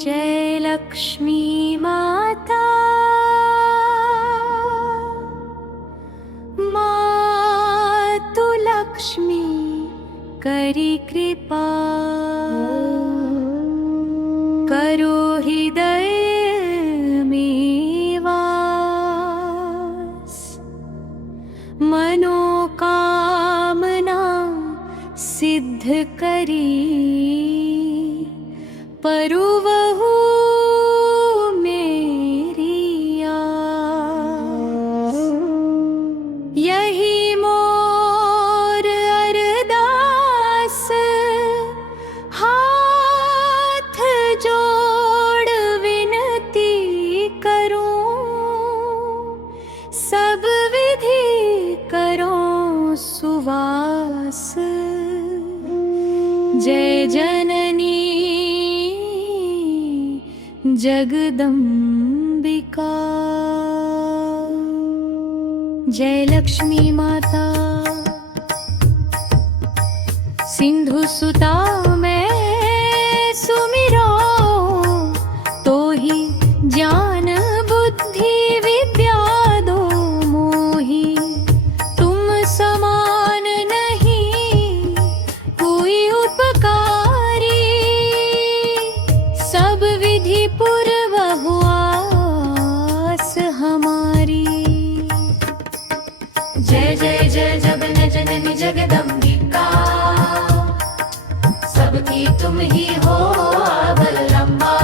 जय लक्ष्मी माता मातु लक्ष्मी करी कृपा करो हृदय में वास मनोकामना सिद्ध करी परुवहु मेरी आस। यही मोर अरदास हाथ जोड़ विनती करूं सब विधि करो सुवास। जय जननी जगदम्बिका जय लक्ष्मी माता सिंधु सुता मैं सुमिरो तो ही ज्ञान बुद्धि विद्या दो मोही। तुम समान नहीं कोई उपकारी सब विधि पूर्वहु आस हमारी। जय जय जय जगन जननी जगदम्बिका सबकी तुम ही हो अवलंबा।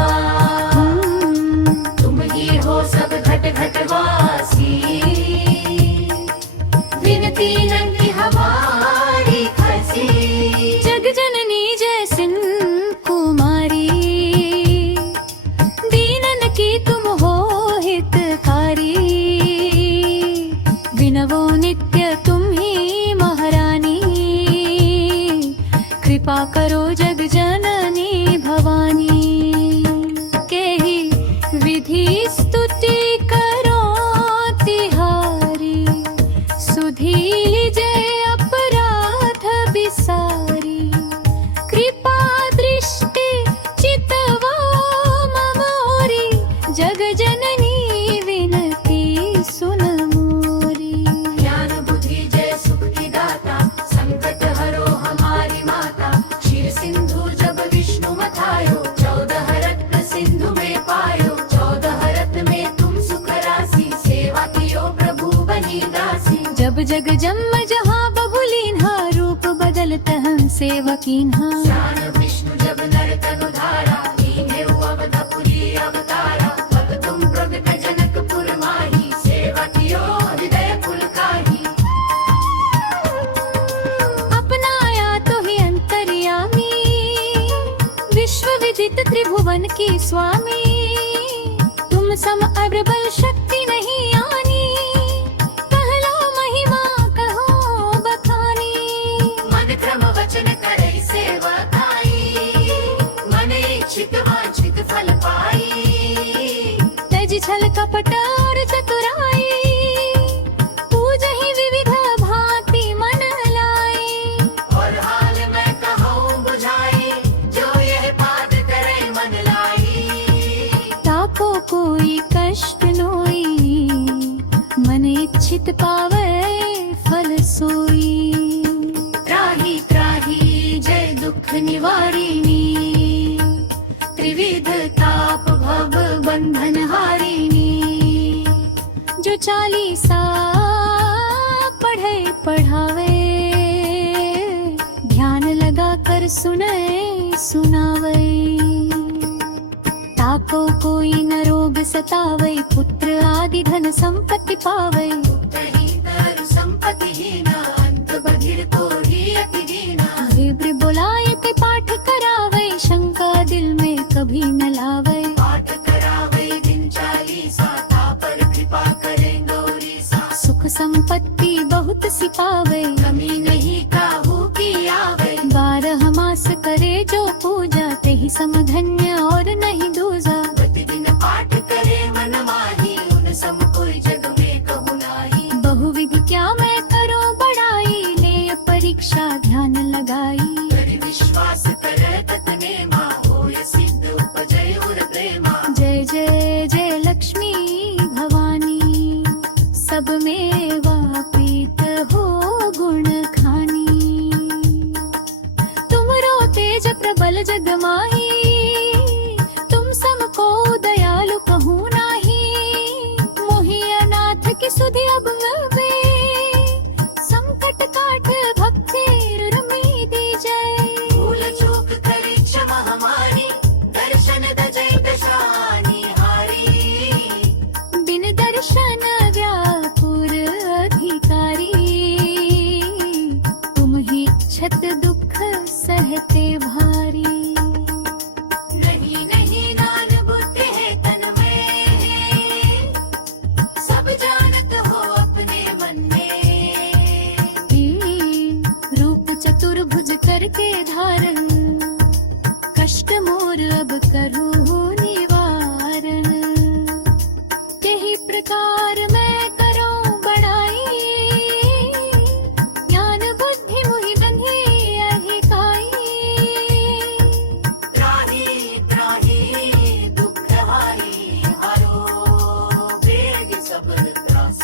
तुम ही हो सब घट घट वासी विनती नंदी हमारी खसी। जग जननी जय सिंह कुमारी दीनन की तुम हो हितकारी। विनवो नित्य तुम ही महारानी कृपा करो जग जननी भवानी। के ही विधि स्तुति करो तिहारी सुधी जय अपराध बिसारी। कृपा दृष्टि चितवो ममोरी जग जननी विनती सुन मोरी। ज्ञान बुद्धि जय सुख की दाता संकट हरो हमारी माता। क्षीर सिंधु जब विष्णु मथायो 14 रत्न सिंधु में पायो। 14 रत्न में तुम सुख राशि सेवा कियो प्रभु बनी दासी। जब जग जन्म जहाँ बबुलीन्हा रूप बदलत हम सेवकीन्हा। ज्ञान विष्णु जब नर तनु धारा लीन्हे अवधपुरी अवतारा। तब तुम प्रगट जनकपुर माही सेवा कियो हृदय पुलकाही। अपनाया तो ही अंतर्यामी विश्व विदित त्रिभुवन की स्वामी। तुम सम अप्रबल शक्ति नहीं आनी कहलो महिमा कहो बखानी। मन क्रम वचन करे सेवा खाई मन इच्छित वांछित फल पाई। तज छल कपट और चतुराई पूजहि विविध भांति मन लाई। और हाल मैं कहूँ बुझाई जो यह पाद करे मन लाई। ताको कोई कष्ट नोई मन इच्छित पावे फल सोई। त्राही त्राही जय दुख निवारिणी त्रिविध ताप भव बंधन हारिणी। जो 40 पढ़े पढ़ावे ध्यान लगा कर सुने सुनावे। ताको कोई न रोग सतावे पुत्र आदि धन संपत्ति पावे। पुत्रहीन संपत्तिहीन अंत बधिर को ही अति दीना। विप्र बुलाए ते पाठ करावे शंका दिल में कभी न लावे। पाठ करावे दिन 40 ता पर कृपा करें गौरी सा। सुख संपत्ति बहुत सिपावे कमी नहीं काहू की आवे। 12 मास करे जो पूजा ते ही समधन्य और नहीं दूजा। प्रतिदिन पाठ करे मन माही उन सम कोई जग में कहु नाही। बहुविधि क्या मैं करो बड़ाई ले परीक्षा ध्यान लगाई। विश्वास करे ततने मा होय सिद्ध उपजय उर सकल जग माही, तुम समको दयालु कहूँ नाही। मोहि अनाथ की सुधि अब मिलवे, संकट काट भक्ति रमी दीजय। भूल चूक करी क्षमा हमारी, दर्शन दजै दशानी हारी। बिन दर्शन व्याकुल अधिकारी, तुम ही छत दुख सहते भारी। नहीं नहीं नान बुद्धि है तन में, सब जानत हो अपने मन में। रूप चतुर्भुज करके धारण, कष्ट मोर अब करूँ निवारण। यही प्रकार मैं करूँ बड़ाई, ज्ञान बुद्धि मुहि बंधी अधिकाई। त्राही त्राही दुख हारी, हारो वेग सब त्रास।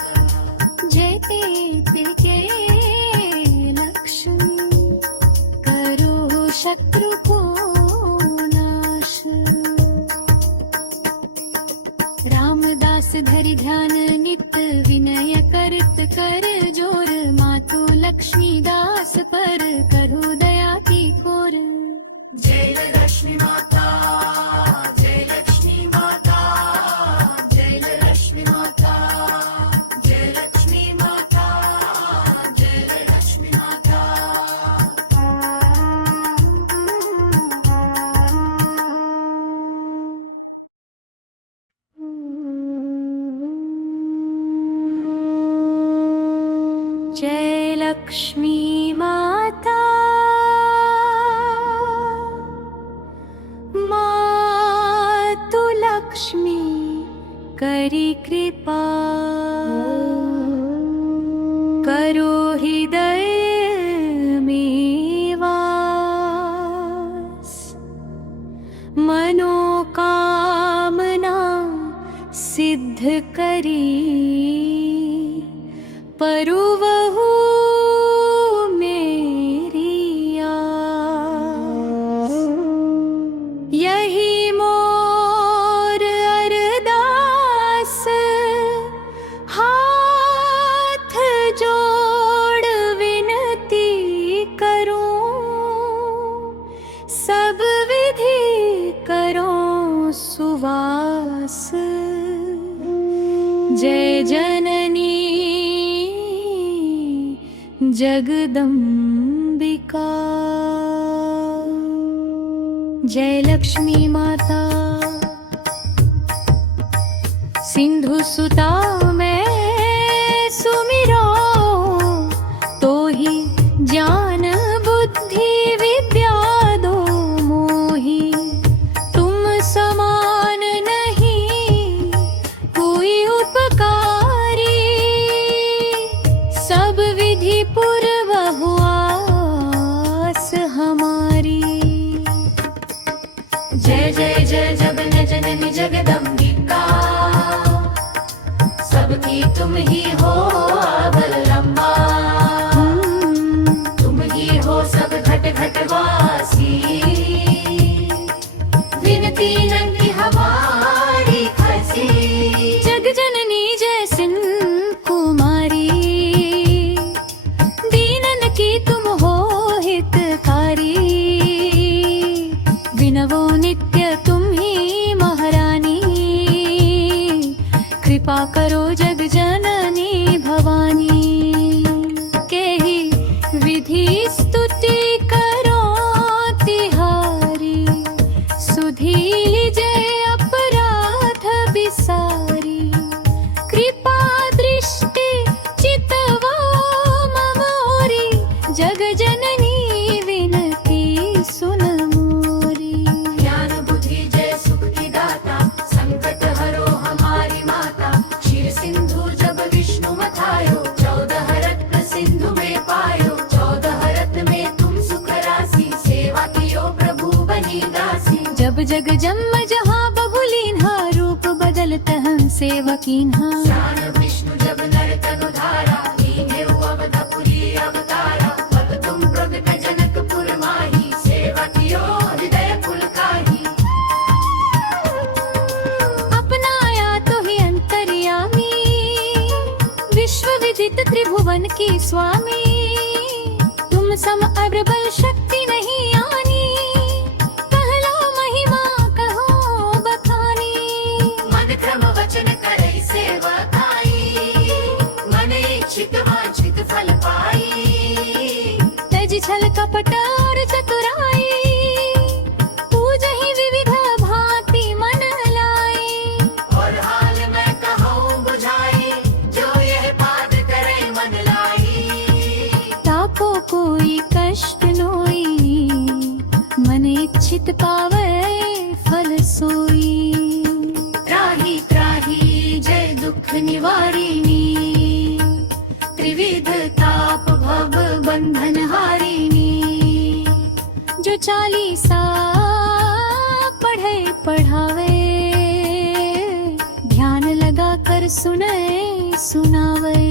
जयते तिलके लक्ष्मी, करो शत्रु को नाश। रामदास धरि ध्यान नित, विनय करत कर जोर। मातु लक्ष्मी दास पर, करो दया की कोर। जय लक्ष्मी माता, जय लक्ष्मी माता, जय लक्ष्मी माता, जय लक्ष्मी माता, जय लक्ष्मी माता। जय लक्ष्मी माता, मातु लक्ष्मी करी कृपा। करो हृदय में वास, मनोकामना सिद्ध करी। परुवहु मेरी आस, यही मोर अरदास। हाथ जोड़ विनती करूं, सब विधि करो सुवास। जय जननी जगदम्बिका, जय लक्ष्मी माता। सिंधु सुता मैं सुमिरो, तो ही ज्ञान बुद्धि विद्या दो मोहि। तुम समान नहीं कोई उपकारी, सब विधि पूर्व आस हमारी। जय जय जय जगन जननी जगदम्बिका, सबकी तुम ही हो अवलंबा। तुम ही हो सब घट घट वासी, विनती नंदी हमारी खसी। जग जननी जय सिंह कुमारी, दीनन की तुम हो हितकारी। विनवो नित्य तुम ही महारानी, कृपा करो जग जननी भवानी। के ही विधि स्तुति करो तिहारी, सुधी जय अपराध बिसारी। कृपा दृष्टि चितवा ममोरी, जग जननी विनती सुन मोरी। ज्ञान बुद्धि जय सुख की दाता, संकट हरो हमारी माता। क्षीर सिंधु जब विष्णु मथायो, 14 रत्न सिंधु में पायो। 14 रत्न में तुम सुख राशि, सेवा कियो प्रभु बनी दासी। जब जग जन्म जहाँ बहुलीन, रूप बदलत हम सेवकीन। ज्ञान विष्णु जब नर तनु धारा, लीने अवधपुरी अवतारा। तब तुम प्रगट जनकपुर माही, सेवा कियो हृदय ही स्वामी, तुम सम अप्रबल शक्ति नहीं आनी, कहलो महिमा कहो बखानी। मन क्रम वचन करे सेवा खाई, मन इच्छित वांछित फल पाई। तज छल कपट और चतुराई, पूजहि विविध भांति मन लाई। और हाल मैं कहूँ बुझाई, जो यह पाद करे मन लाई। ताको कोई कष्ट नोई, मन इच्छित पावे फल सोई। त्राहि त्राहि जय दुख निवारिणी, त्रिविध ताप भव बंधन हारिणी। जो चालीसा पढ़े पढ़ावे, ध्यान लगा कर सुने सुनावे।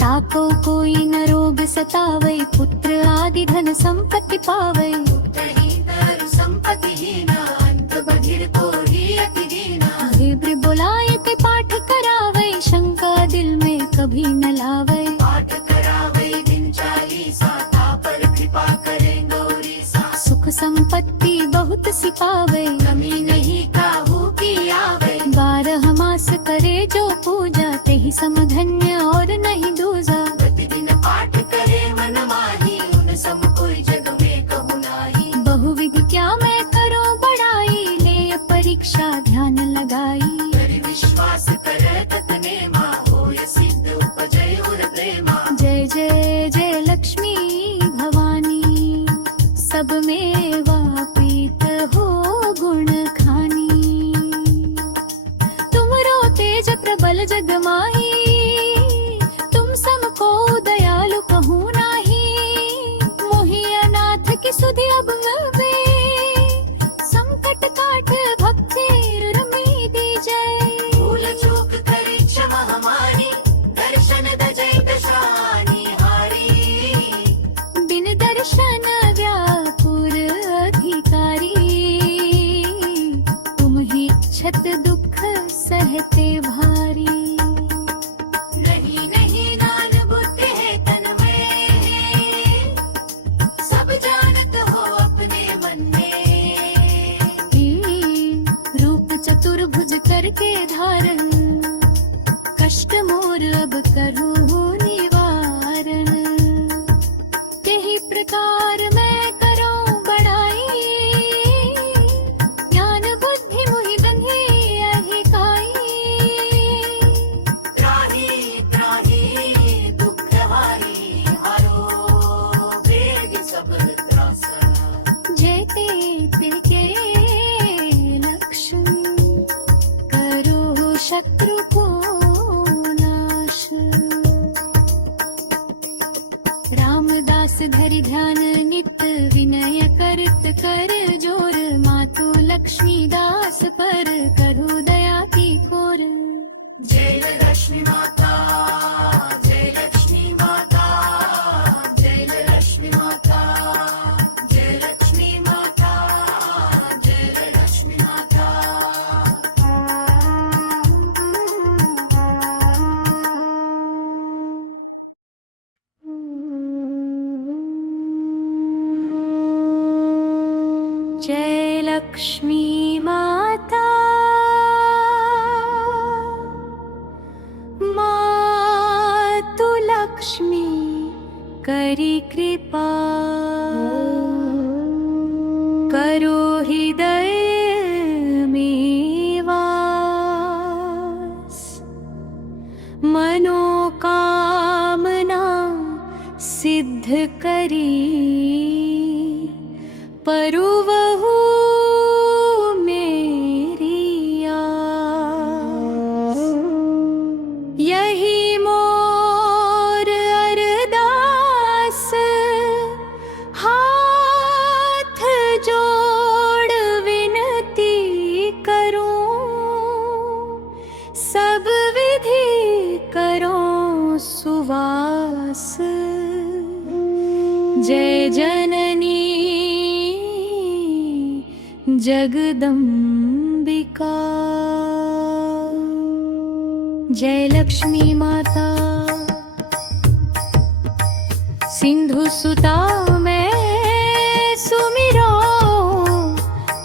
ताको कोई न रोग सतावे, पुत्र आदि धन संपत्ति पावे। पुत्रहि तरु संपत्तिहीना, अंत बधिर को ही अति दीना। विप्र बुलाए के पाठ करावे, शंका दिल में कभी न लावे। पाठ करावे दिन चालीसा, तापर कृपा करें गौरी सा। सुख संपत्ति बहुत सिपावे, कमी नहीं काहू की आवे। 12 मास करे जो पूजा, तेहि समधन्य और नहीं दूजा। प्रतिदिन पाठ करे मन माही, उन सम कोई जग में कहु नाही। बहुविध क्या मैं करो बड़ाई, ले परीक्षा ध्यान लगाई। करि विश्वास कर ततने माँ, होय सिद्ध उपजय उर प्रेमा। जय जय जय लक्ष्मी भवानी, सब में वापित हो गुण खानी। तुमरो तेज प्रबल जग माही, तुम सम को दयालु कहूँ नाही। मोहि अनाथ की सुधि अब मिलवे, संकट काट भक्ति रमी दीजय। भूल चूक करी क्षमा हमारी, दर्शन दजै दशानी हारी। बिन दर्शन व्याकुल अधिकारी, तुम ही क्षत दुख सहते भारी। नहीं नहीं नान बुद्धि है तन में, सब जानत हो अपने मन में। रूप चतुर्भुज करके धारण, कष्ट मोर अब करूँ निवारण। यही प्रकार मैं करूँ बड़ाई, ज्ञान बुद्धि मुहि बंधी यही काई। त्राहि त्राहि दुख हारी, हारो वेग सब त्रासना। जेते के लक्ष्मी, करो शत्रु को नाश। रामदास धरि ध्यान नित, विनय करत कर जोर। मातु लक्ष्मी दास पर, करु दया की कोर। जय लक्ष्मी माता, जय लक्ष्मी माता, जय लक्ष्मी माता, जय लक्ष्मी माता, जय लक्ष्मी माता। जय लक्ष्मी माता, मातु लक्ष्मी करी कृपा। करो हृदय में वास, मनोकामना सिद्ध करी। परुवहु मेरी आस, यही मोर अरदास। हाथ जोड़ विनती करूं, सब विधि करो सुवास। जय जननी जगदम्बिका, जय लक्ष्मी माता। सिंधु सुता मैं सुमिरो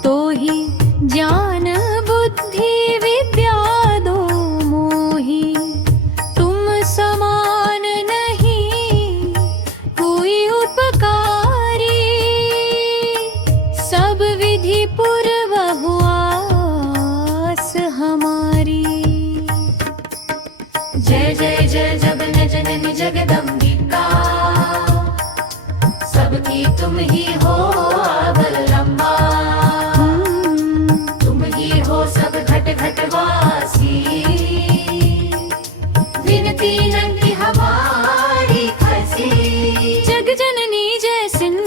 तो ही ज्ञान बुद्धि विद्या दो मोहि तुम समान नहीं कोई उपकारी सब विधि पूर्व हुआ आस हमारी। जय जय जय जगन जननी जगदम्बिका सबकी तुम ही हो अवलंबा तुम ही हो सब घट घट वासी विनती नंगी हमारी खसी। जग जननी जय सिंह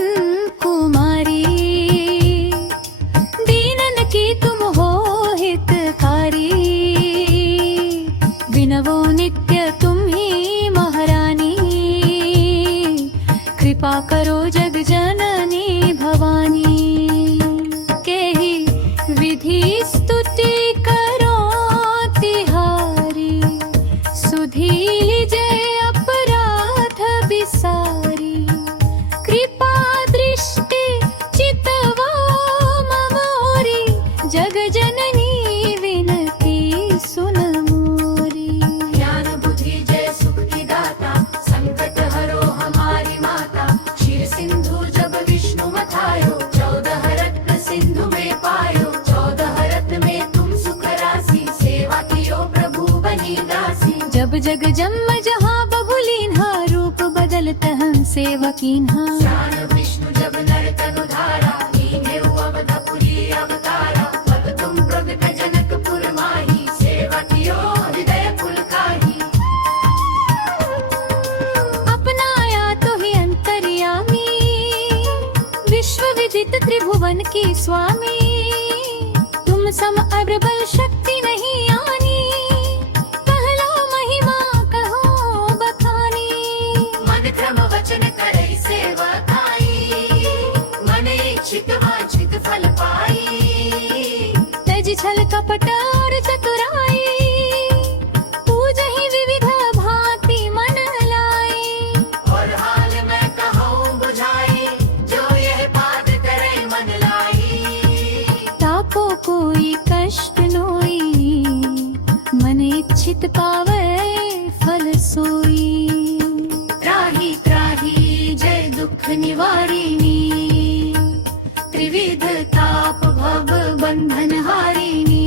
कुमारी दीनन की तुम हो हितकारी विनवो नित्य तुम ही महारानी कृपा करो जग जननी भवानी के ही विधि स्तुति करो तिहारी सुधी लीजय अपराध बिसारी कृपा दृष्टि चितवा ममोरी जग जननी विनती सुन मोरी। ज्ञान बुद्धि जय सुख की दाता संकट हरो हमारी माता क्षीर सिंधु जब विष्णु मथायो 14 रत्न सिंधु में पायो 14 रत्न में तुम सुख राशि सेवा कियो प्रभु बनी दासी। जब जग जन्म जहाँ बबुलीन्हा रूप बदलत हम सेवकीन्हा ज्ञान विष्णु जब नर तनु धारा लीने अवधपुरी अवतारा तब तुम प्रगट जनकपुर माही सेवा कियो हृदय पुलकाही। अपनाया तो ही अंतर्यामी विश्व विदित त्रिभुवन की स्वामी तुम सम अप्रबल शक्ति नहीं आनी कहलो महिमा कहो बखानी। मन क्रम वचन करे सेवा खाई मन इच्छित वांछित फल पाई। तज छल कपट और चतुराई पूजहि विविध भांति मन लाई और हाल मैं कहूँ बुझाई जो यह बात करे मन लाई। ताको कोई कष्ट नोई मन इच्छित पावे फल सोई। त्राही त्राही जय दुख निवारिणी त्रिविध ताप भव बंधन हारिणी।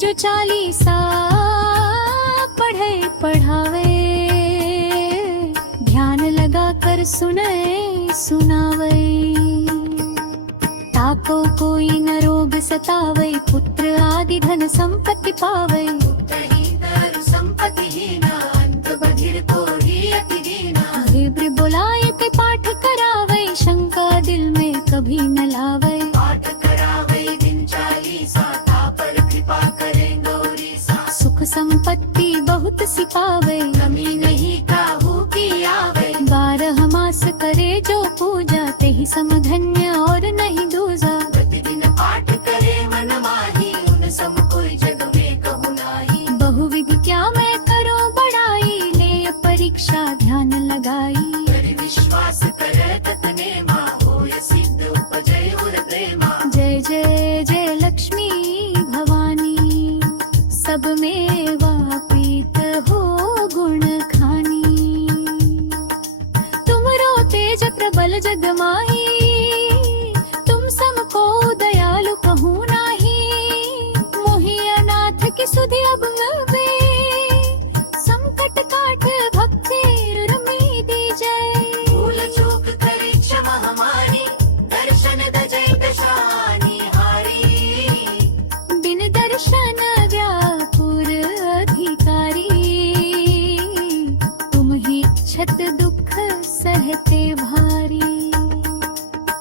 जो 40 पढ़े पढ़ावे ध्यान लगा कर सुने सुनावे ताको कोई न रोग सतावे पुत्र आदि धन संपत्ति पावे। तही दारु संपत्ति हीना अंत बधिर को ही अति दीना। विप्र बुलाए के पाठ करावे शंका दिल में कभी न लावे पाठ करावे दिन 40 ता पर कृपा करें गौरी सा। सुख संपत्ति बहुत सी पावे कमी नहीं काहू की आवे 12 मास करे जो पूजा ते ही समधन्य और नहीं दूजा। प्रतिदिन पाठ करे मन माही उन सम कोई जग में कहु नाही। बहुविधि क्या मैं करो बड़ाई ले परीक्षा ध्यान लगाई हरि विश्वास करे ततने मा होय सिद्ध उपजय उर प्रेमा। जय जय जय लक्ष्मी भवानी सब में वापित हो गुण खानी तुमरो तेज प्रबल जग माही तुम समको दयालु कहूँ नाही। मोहि अनाथ की सुधि अब मिलवे संकट काट भक्ति रमी दी जय। भूल चूक करी क्षमा हमारी दर्शन दजय दशानी हारी। बिन दर्शन व्यापुर अधिकारी तुम ही छत दुख सहते भारी।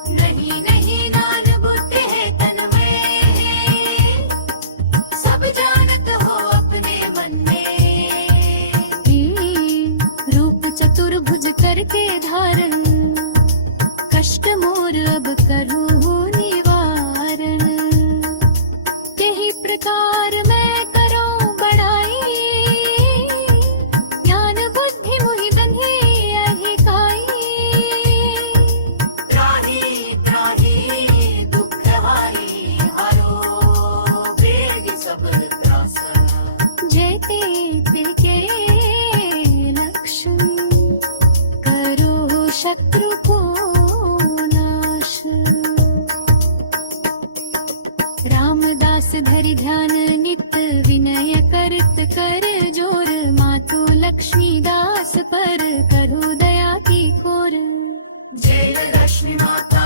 नहीं नहीं नान बुद्धि है तन में सब जानत हो अपने मन में। रूप चतुर्भुज करके धारण कष्ट मोर अब करूँ निवारण यही प्रकार मैं करूँ बड़ाई ज्ञान बुद्धि मुहि बंधी अधिकारी। शत्रु को नाश। रामदास धरि ध्यान नित विनय करत कर जोर, मातु लक्ष्मी दास पर करु दया की कोर। जय लक्ष्मी माता